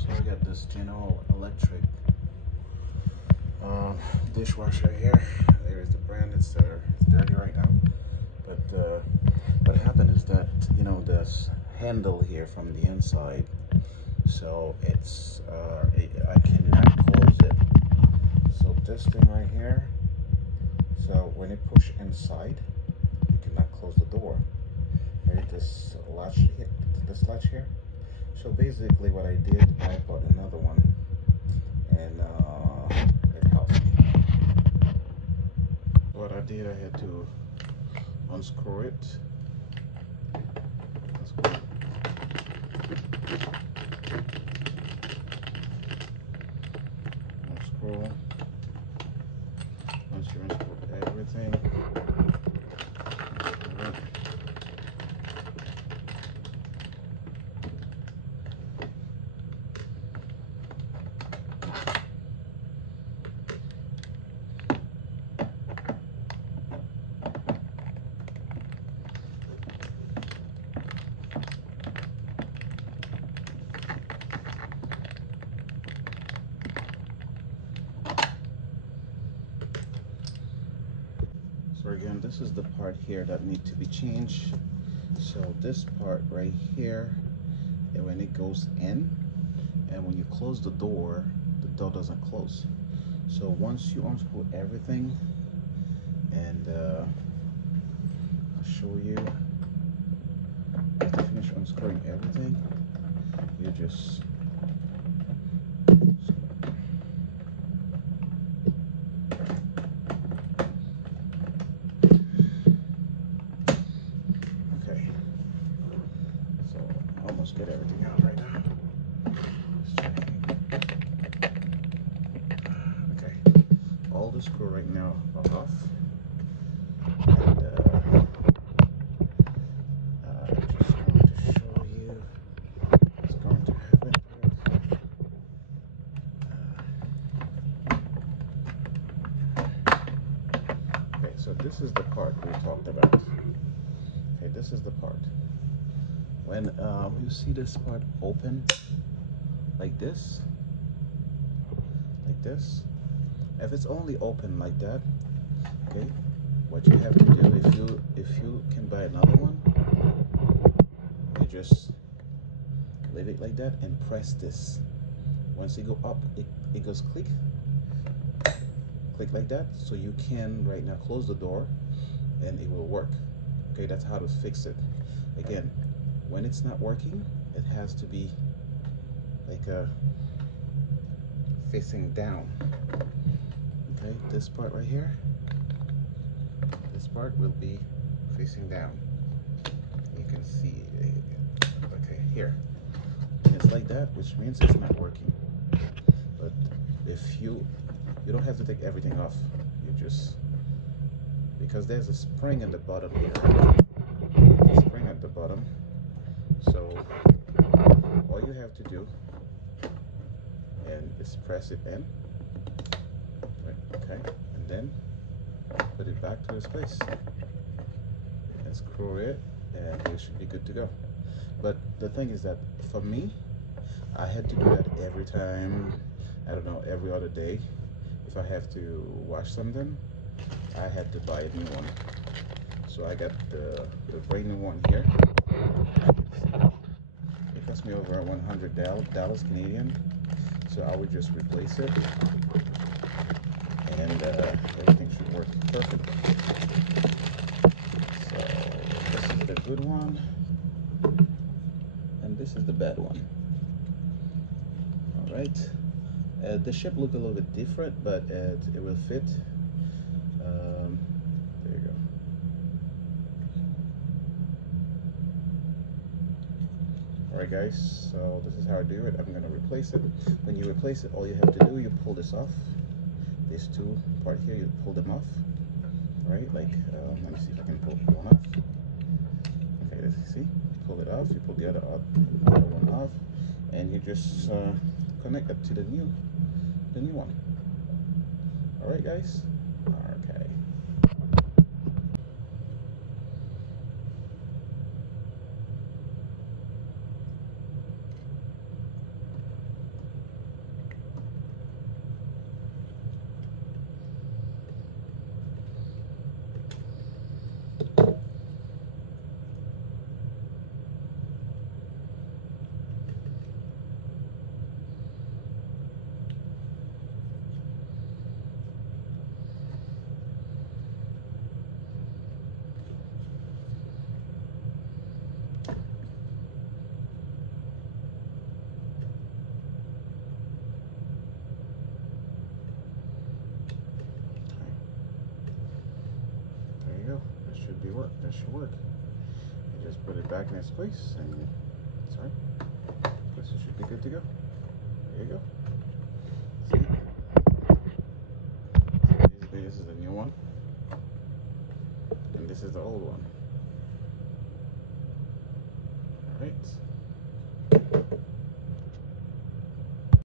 So I got this General Electric dishwasher here. There is the brand. It's dirty right now. But what happened is that, you know, this handle here from the inside, so it's I cannot close it. So this thing right here, so when it push inside, you cannot close the door. Right, this latch here. So basically what I did, I bought another one, and it helped. What I did, I had to unscrew it. Unscrew. Once you unscrew everything, so again, this is the part here that needs to be changed. So this part right here, and when it goes in, and when you close the door doesn't close. So once you unscrew everything, and I'll show you, after you finish unscrewing everything, you just almost get everything out right now. Just checking. Okay, all the screw right now are off, and just going to show you what's going to happen. Okay, so this is the part we talked about. Okay, this is the part. When you see this part open like this, if it's only open like that, okay, what you have to do, if you can buy another one, you just leave it like that and press this. Once you go up, it goes click like that, so you can right now close the door and it will work. Okay, that's how to fix it. Again, when it's not working, it has to be like facing down. Okay, this part right here, this part will be facing down. You can see, okay, here. And it's like that, which means it's not working. But if you don't have to take everything off. You just, because there's a spring at the bottom here. There's a spring at the bottom. So all you have to do is press it in, right, okay, and then put it back to its place and screw it, and you should be good to go. But the thing is that for me, I had to do that every time, I don't know, every other day. If I have to wash something, I had to buy a new one. So I got the brand new one here. It cost me over $100 Canadian, so I would just replace it, and everything should work perfectly. So this is the good one, and this is the bad one. All right, the shape look a little bit different, but it will fit. There you go. Alright guys, so this is how I do it. I'm going to replace it. When you replace it, all you have to do, you pull this off. These two part here, you pull them off. Alright, like, let me see if I can pull one off. Okay, let's see. Pull it off, you pull the other one off, and you just connect it to the new one. Alright guys? Okay. that should work. You just put it back in its place and sorry, this should be good to go. There you go. See? So basically this is the new one and this is the old one.